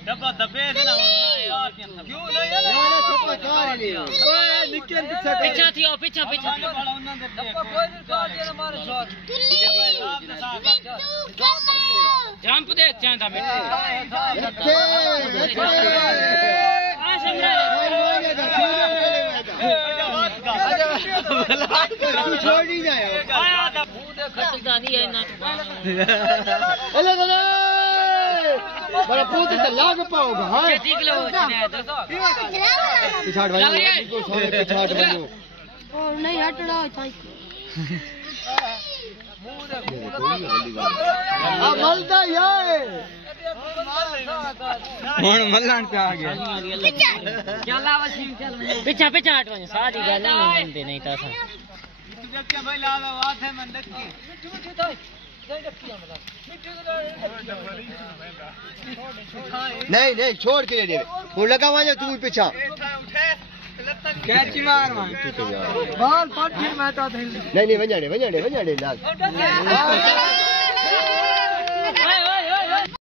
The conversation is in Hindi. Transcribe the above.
डब्बा दबे थे ना यार क्यों नहीं पीछा थी पीछा पीछा जंप दे चांदा में छोड़ नहीं जाए खटका नहीं है ना बड़ा पूछ से लाग पाओगा हां ठीक लो पिछाड़ भाई पिछाड़ भाई और नहीं हटड़ा अब मलदा यार कौन मल्लान पे आ गया चल वसीम चल पीछे पीछे हट वने सारी गल नहीं मानते नहीं था क्या भाई लाल बात है मंडक की नहीं नहीं छोड़ के दे वो लगा वने तू पीछे कैची मार बॉल पट फिर मैं तो नहीं वजाड़े लाल